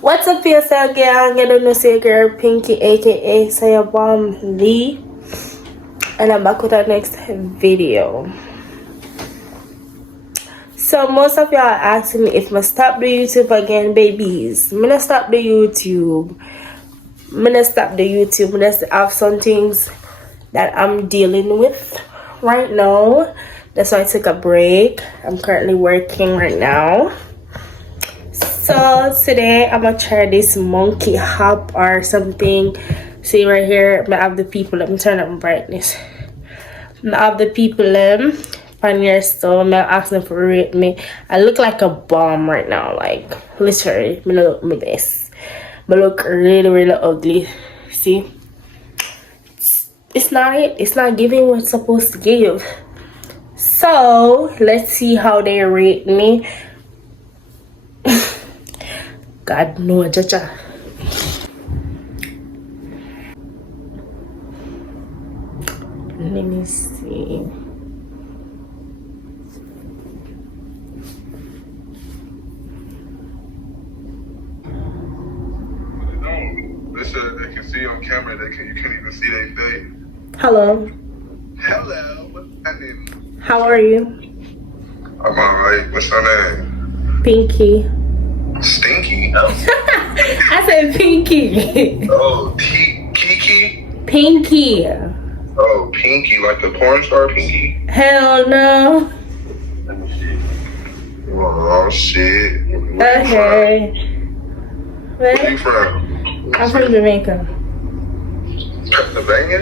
What's up, PSL gang? I don't know, say girl Pinky, aka Saya Bomb Lee, and I'm back with our next video. So most of y'all are asking me if I stop the YouTube again, babies. I'm gonna stop the YouTube. I just have some things that I'm dealing with right now. That's why I took a break. I'm currently working right now. So today I'm gonna try this monkey hop or something. See right here, I have the people. Let me turn up my brightness. I have the people on your store. I'm ask them for rate me. I look like a bomb right now, like literally. I'm gonna look me this. But look really ugly. See, it's not it. It's not giving what it's supposed to give. So let's see how they rate me. God no, Jaja. Let me see. They said they can see on camera. You can't even see their face. Hello. Hello. What's that name? How are you? I'm alright. What's your name? Pinky. Stinky. I said Pinky. Oh, Kiki. Pinky. Oh, Pinky, like the porn star Pinky. Hell no. Let me see. Oh shit. Okay. Where you from? I'm from Jamaica. Pennsylvania?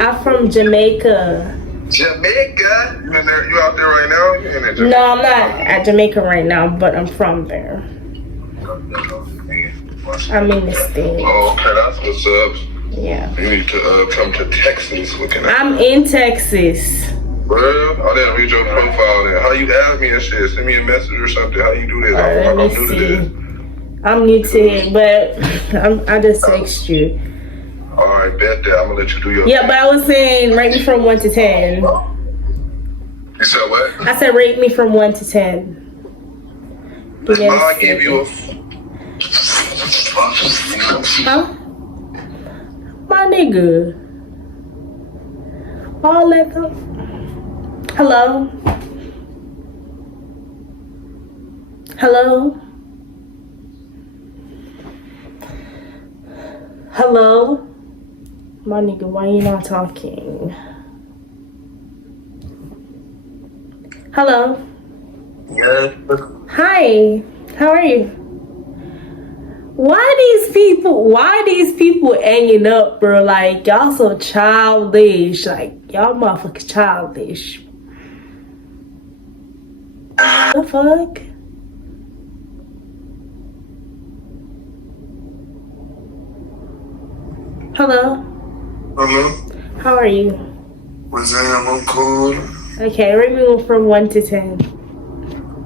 I'm from Jamaica. Jamaica? You in there? You out there right now? You in there, Jamaica? No, I'm not at Jamaica right now, but I'm from there. I'm in the state. Oh, okay, that's what's up. Yeah. You need to come to Texas looking at. I'm in Texas. Bro, I didn't read your profile then. How you add me and shit? Send me a message or something. How you do this? Let me I'm new to see. this. I'm new to it, but I just text you. Alright, bet that. I'm gonna let you do your Yeah, thing. but I was saying rate me from 1 to 10. You said what? I said rate me from 1 to 10. Give me a I'll give you a... Huh? My nigga. All that come. Hello? Hello? Hello? My nigga, why you not talking? Hello? Yeah. Hi, how are you? Why these people hanging up, bro? Like, y'all so childish. Like, y'all motherfucking childish. The fuck? Hello? Hello? How are you? What's up? I'm cool. Okay, rate me from 1 to 10.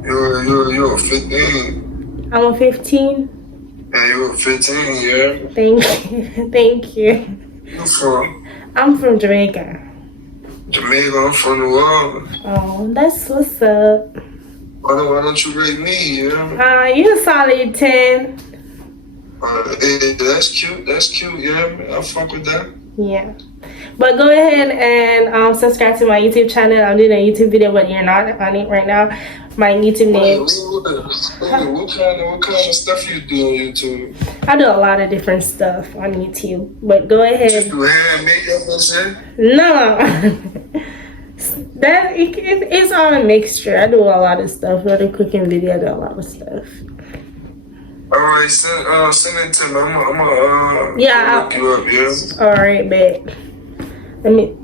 You're a 15. I'm a 15. Yeah, you're a 15, yeah. Thank you. Thank you. You from? I'm from Jamaica. Jamaica, I'm from New Orleans. Oh, that's what's up. Why don't you rate me, yeah? You a solid 10. Hey, that's cute, yeah. I fuck with that. Yeah. But go ahead and subscribe to my YouTube channel. I'm doing a YouTube video, but you're not on it right now. My YouTube name. What kind of stuff you do on YouTube? I do a lot of different stuff on YouTube. But go ahead. You do hair and makeup and shit? No. It's all a mixture. I do a lot of stuff. I do cooking video. I do a lot of stuff. Alright, send it to me. I'm gonna Yeah, look you up, yeah? Alright, babe. Let me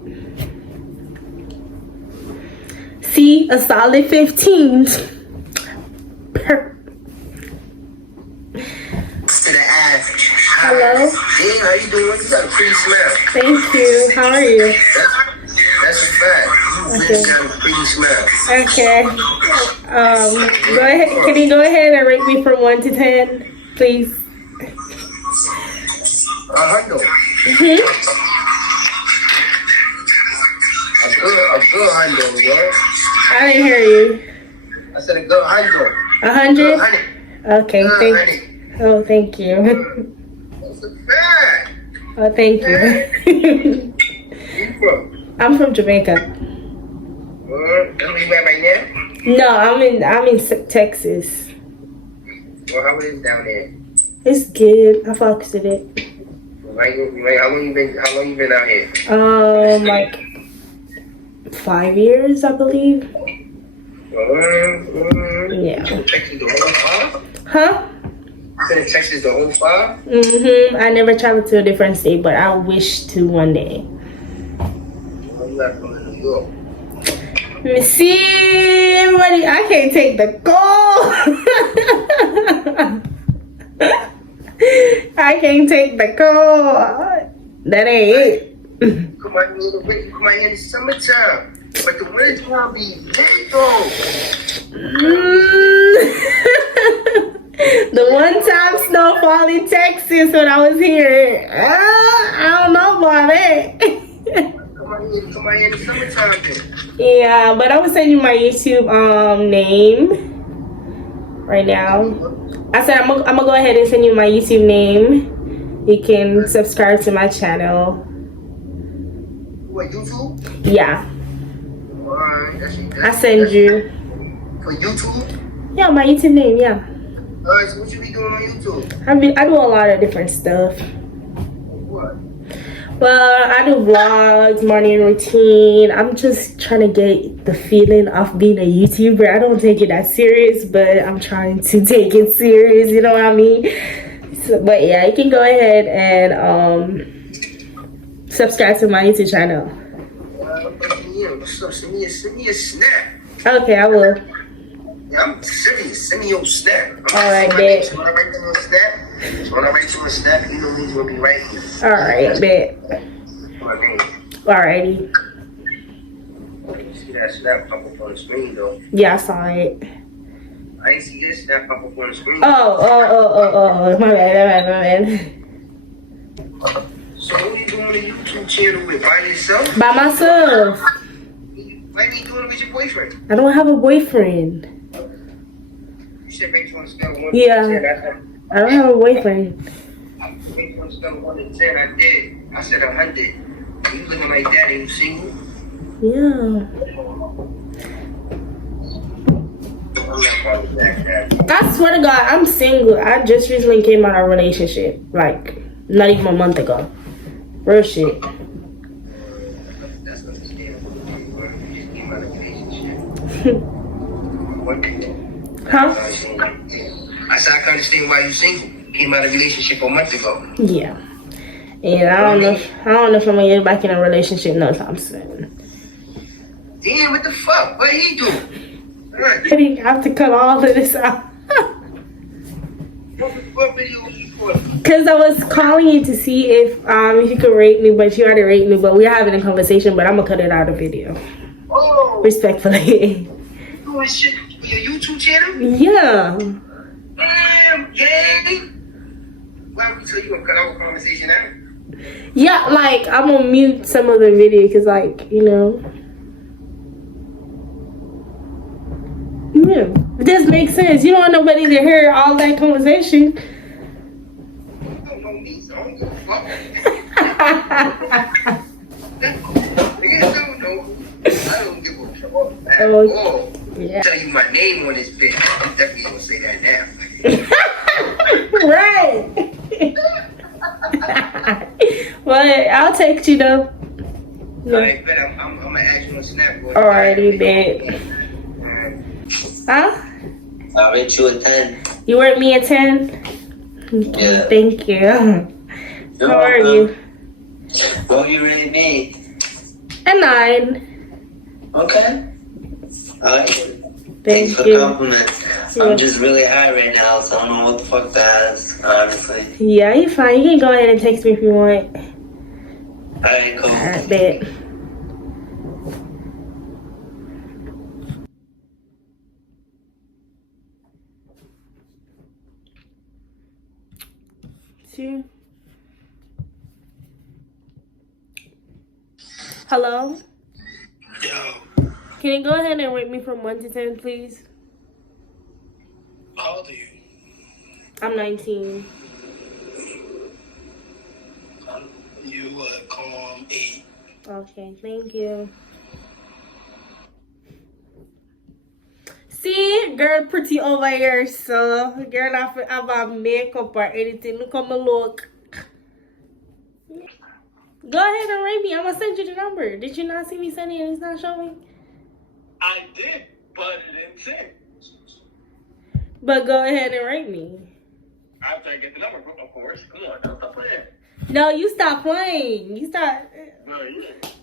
see a solid 15. Hello. Hey, how you doing? You got a pretty smell. Thank you. How are you? That's a fact. You really got a pretty smell. Okay. Go ahead. Can you go ahead and rate me from 1 to 10, please? Hundo. Hmm? A good Hundo, bro. I didn't hear you. I said a good Hundo. 100? Honey. Okay, Good thank honey. Oh, thank you. That's a fact. Oh, thank you. You from? I'm from Jamaica. That's where you at right now? No, I'm in Texas. Well, how it is down there? It's good. I fucks with it. Right, how long you been out here? Like 5 years, I believe. Yeah. Texas the whole 5? Huh? You said Texas the whole 5? I never traveled to a different state, but I wish to one day. I'm not from New York. Let me see, everybody. I can't take the call. I can't take the call. That ain't it. Come out here in the summertime. But the wintertime be lit though. The one time snowfall in Texas when I was here. I don't know about it. Come out here in the summertime then. Yeah, but I will send you my YouTube name right now. I said I'm gonna go ahead and send you my YouTube name. You can subscribe to my channel. What, YouTube? Yeah, Alright, I send you. For YouTube? Yeah, my YouTube name. Yeah, Alright, so what you be doing on YouTube? I do a lot of different stuff. What? Well, I do vlogs, morning routine. I'm just trying to get the feeling of being a YouTuber. I don't take it that serious, but I'm trying to take it serious. You know what I mean? So, but yeah, you can go ahead and subscribe to my YouTube channel. What's up? Send me a snap. Okay, I will. Yeah, I'm serious. Send me your snap. Alright, bet. bet. When I write you a snap, you know me will be right here. Alright, bet. My name. Alrighty. See that snap pop up on the screen though. Yeah, I saw it. I ain't see this snap pop up on the screen. Oh. My bad. So what you doing on the YouTube channel with? By yourself? By myself. Why you doing it with your boyfriend? I don't have a boyfriend. You said make you on a scale of 1 Yeah. to 10. I don't have a boyfriend. Make you on a scale of 1 to 10. I did. I said 100. You looking like that? Are you single? Yeah. I'm not probably that. I swear to God, I'm single. I just recently came out of a relationship. Like, not even a month ago. Real shit. That's understandable. You just came out of a relationship. Huh? I said I can understand why you single. Came out of a relationship a month ago. Yeah. And I don't know if I'm gonna get back in a relationship no time soon. Damn, what the fuck? What he do? I didn't have to cut all of this out. What video was you for? Cause I was calling you to see if you could rate me, but you already rate me. But we're having a conversation. But I'm gonna cut it out of video, Oh, respectfully. you doing shit for your YouTube channel? Yeah. Damn, gang. Why would we tell you gonna cut our conversation out? Yeah, like I'm gonna mute some of the video, cause like yeah, it does make sense. You don't want nobody to hear all that conversation. You don't know me, so I don't give a fuck. Niggas don't know. I don't give a fuck at Oh, all. yeah. Tell you my name on this bitch. I'm definitely gonna say that now. Right. But I'll text you though. Alright, bet I'm gonna ask you on Snap. Alrighty, bet. Huh? I'll rate you a 10. You rate me a 10? Yeah. Thank you. How are you? What you rate me? A 9. Okay. Alright. Thank Thanks for you. compliments. I'm just really high right now, so I don't know what the fuck that is, honestly. Yeah, you're fine. You can go ahead and text me if you want. Alright, cool. Alright, bet. Two. Hello? Yo, Can you go ahead and rate me from 1 to 10, please? how old are you? I'm 19. You call 8. Okay, thank you. See, girl, pretty over here, so girl, not about makeup or anything. Look how me look. Go ahead and rate me. I'm gonna send you the number. Did you not see me sending it? It's not showing. I did, but it didn't send. But go ahead and rate me. After I get the number, of course. Come on, don't stop playing. No, you stop playing. You stop. Bro,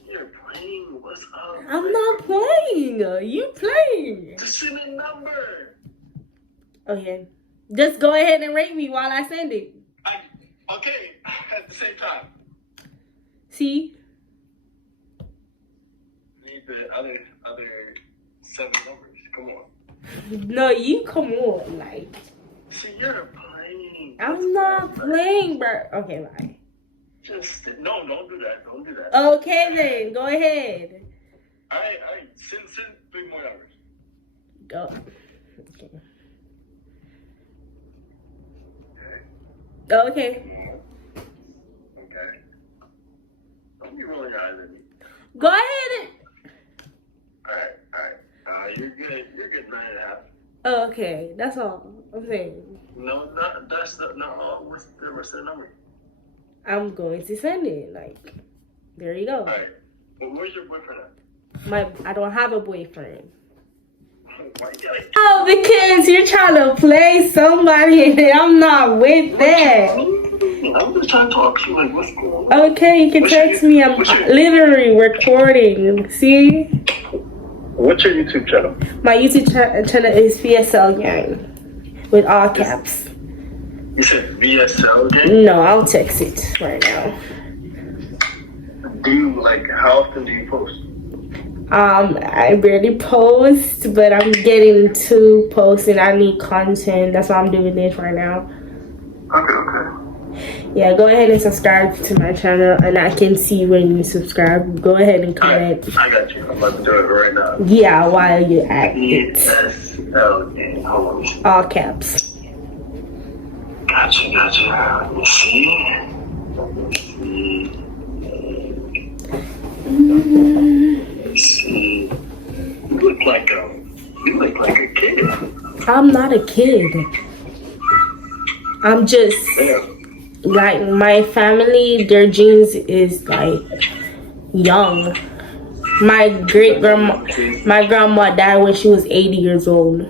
you're playing. What's up? I'm not playing. You playing. Just send a number. Okay. Just go ahead and rate me while I send it. Okay, at the same time. See? Need the other 7 numbers. Come on. No, you come on. Like, See, you're playing. I'm not playing, bro. Okay, bye. Just no, don't do that. Don't do that. Okay, then. Go ahead. All right. Send 3 more numbers. Go. Okay. Okay. Okay. Don't be rolling your eyes at me. Go ahead. All right. You're good. You're good. 9.5. Okay, that's all I'm saying. No, that's the no. What's the number? I'm going to send it. Like, there you go. All right. Well, where's your boyfriend at? I don't have a boyfriend. Why you gotta- Oh, because you're trying to play somebody and I'm not with that. I'm just trying to talk to you. Like, what's going on? Okay, you can text me. I'm literally recording. See? What's your YouTube channel? My YouTube channel is VSL Gang with all caps. You said VSL game? No, I'll text it right now. Do you, like, how often do you post? I barely post, but I'm getting to posting. I need content. That's why I'm doing this right now. Okay. Yeah, go ahead and subscribe to my channel, and I can see when you subscribe. Go ahead and comment. I got you. I'm about to do it right now. Yeah, while you at it. VSL game. Hold on. All caps. Gotcha. Let me see. You look like a kid. I'm not a kid. I'm just like my family. Their genes is like young. My grandma died when she was 80 years old.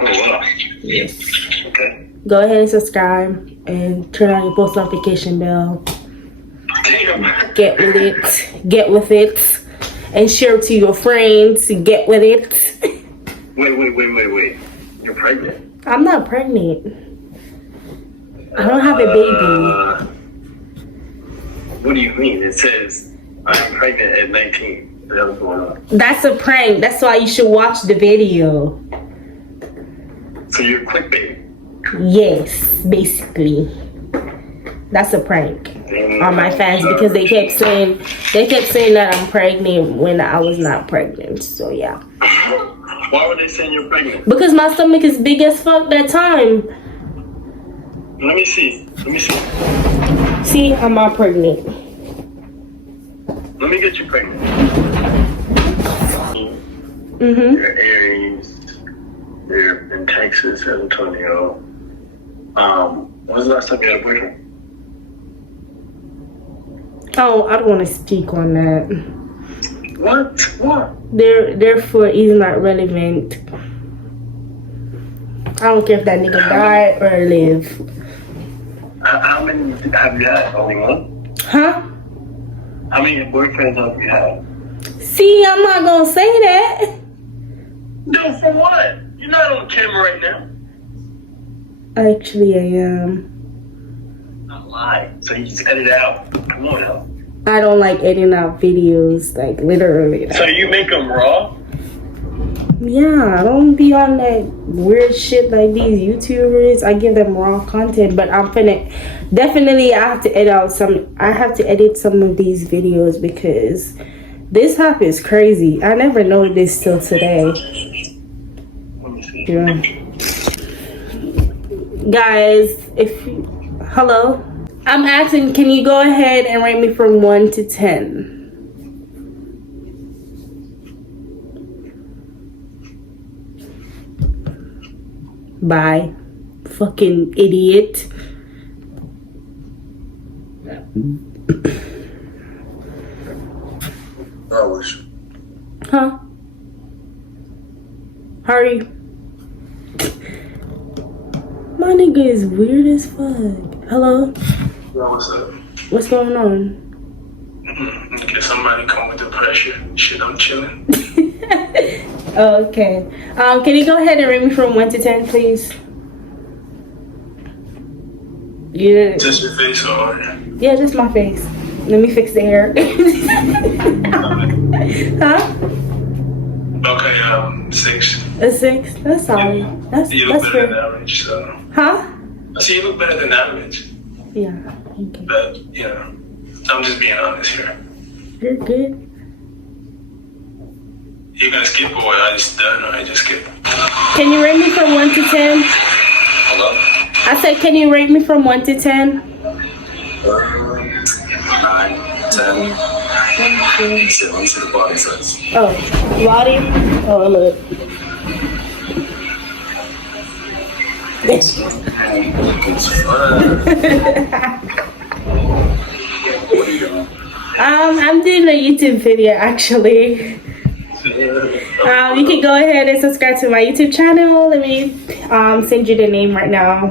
Oh wow. Yes. Okay. Go ahead and subscribe and turn on your post notification bell. Damn. Get with it, and share it to your friends. Get with it. Wait. You're pregnant. I'm not pregnant. I don't have a baby. What do you mean? It says I'm pregnant at 19. That was going on. That's a prank. That's why you should watch the video. So you're clickbait. Yes, basically. That's a prank on my fans because they kept saying that I'm pregnant when I was not pregnant. So yeah. Why were they saying you're pregnant? Because my stomach is big as fuck that time. Let me see. See, I'm not pregnant. Let me get you pregnant. Mhm. You're Aries. You're in Texas, San Antonio. When's the last time you had a boyfriend? Oh, I don't want to speak on that. What? Therefore, it's not relevant. I don't care if that nigga died or live. How many have you had? Only one? Huh? How many boyfriends have you had? See, I'm not gonna say that. No, for what? You're not on camera right now. Actually, I am. Not lie. So you just cut it out. Come on now. I don't like editing out videos, like literally. So you make them raw? Yeah, don't be on that weird shit like these YouTubers. I give them raw content, but I'm finna definitely I have to edit some of these videos because this app is crazy. I never know this till today. Yeah. Guys, hello? I'm asking, can you go ahead and rate me from 1 to 10? Bye. Fucking idiot. Huh? Hurry. My nigga is weird as fuck. Hello? Yo, what's up? What's going on? Get somebody come with the pressure. Shit, I'm chilling. Okay. Can you go ahead and rate me from 1 to 10, please? Yeah. Just your face or? Yeah, just my face. Let me fix the hair. Huh? Okay, 6. A 6? That's solid. You look That's better than good. average, so. Huh? I see you look better than average, Yeah. Okay. but, you know, I'm just being honest here. You're good. You gonna skip or I just done or I just skip? Can you rate me from 1 to 10? Hello? I said, can you rate me from 1 to 10? 9, 10. Thank you. Shit, let me see the body size. Oh, body? Oh, look. What are you doing? I'm doing a YouTube video actually. You can go ahead and subscribe to my YouTube channel. Let me send you the name right now.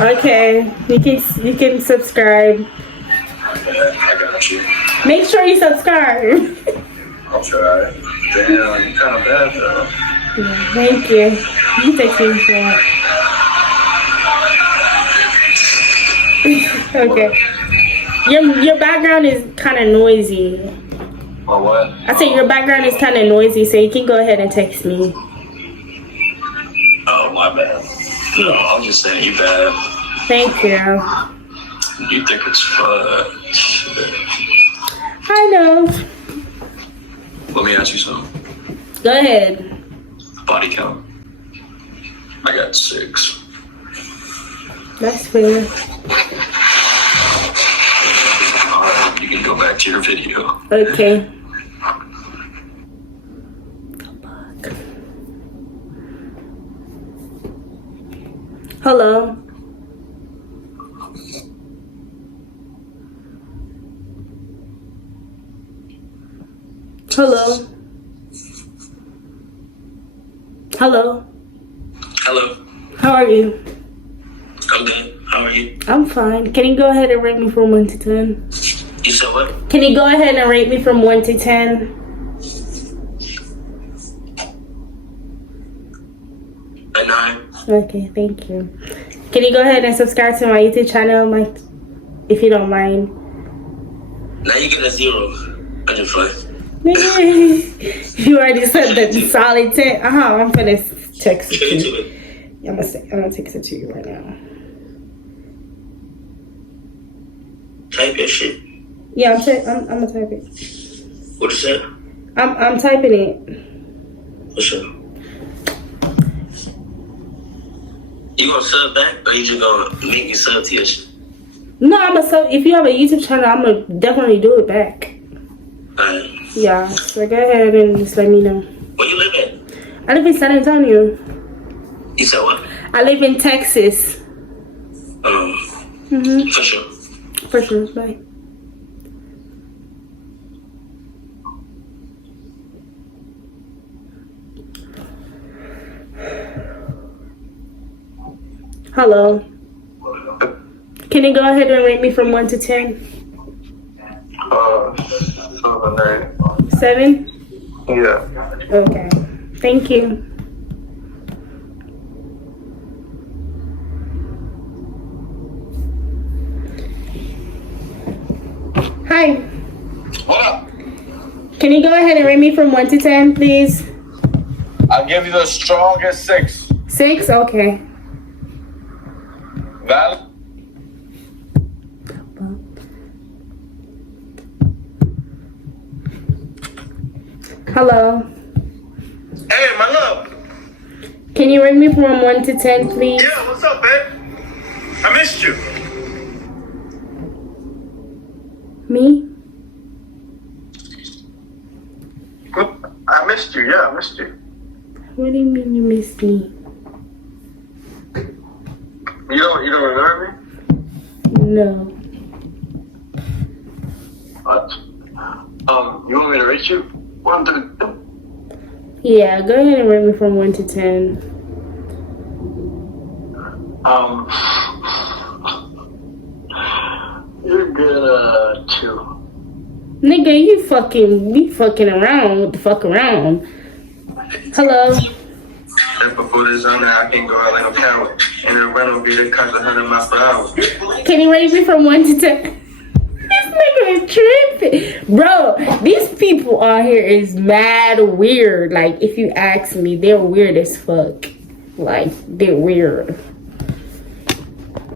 Okay, you can subscribe. I got you. Make sure you subscribe. I'll try. Damn, you kind of bad though. Yeah, thank you. You take me for that. Okay. Your background is kind of noisy. Or what? I said your background is kind of noisy, so you can go ahead and text me. Oh, my bad. No, I'm just saying you bad. Thank you. You think it's fun. I know. Let me ask you something. Go ahead. Body count. I got 6. That's fair. Alright, you can go back to your video. Okay. Hello. Hello. Hello. Hello. How are you? I'm good. How are you? I'm fine. Can you go ahead and rate me from 1 to 10? You said what? Can you go ahead and rate me from 1 to 10? A 9. Okay, thank you. Can you go ahead and subscribe to my YouTube channel, if you don't mind? Now you get a 0. I just fine. You already said that solid 10. I'm gonna text it Get to into you. it. I'm gonna text it to you right now. Type your shit. Yeah, I'm gonna type it. What is that? I'm typing it. What's up? You gonna sub back or you just gonna make me sub to your shit? No, if you have a YouTube channel, I'm gonna definitely do it back. Alright. Yeah, so go ahead and just let me know. Where you live at? I live in San Antonio. You said what? I live in Texas. For sure. For sure, bye. Hello. Can you go ahead and rate me from 1 to 10? 7? Yeah. Okay. Thank you. Hi. What up? Can you go ahead and rate me from 1 to 10, please? I'll give you the strongest 6. 6? Okay. Val? Hello. Hey, my love. Can you rate me from 1 to 10, please? Yeah, what's up, babe? I missed you. Me? I missed you. Yeah, I missed you. What do you mean you missed me? You don't remember me? No. What? You want me to rate you? 1 to 10? Yeah, go ahead and rate me from 1 to 10. You're good, 2. Nigga, you fucking around with the fuck around. Hello. And before this on I can go out like a coward. And the rental be the cost 100 miles per hour. Can you rate me from 1 to 10? This nigga is tripping. Bro, these people on here is mad weird. Like, if you ask me, they're weird as fuck. Like, they're weird.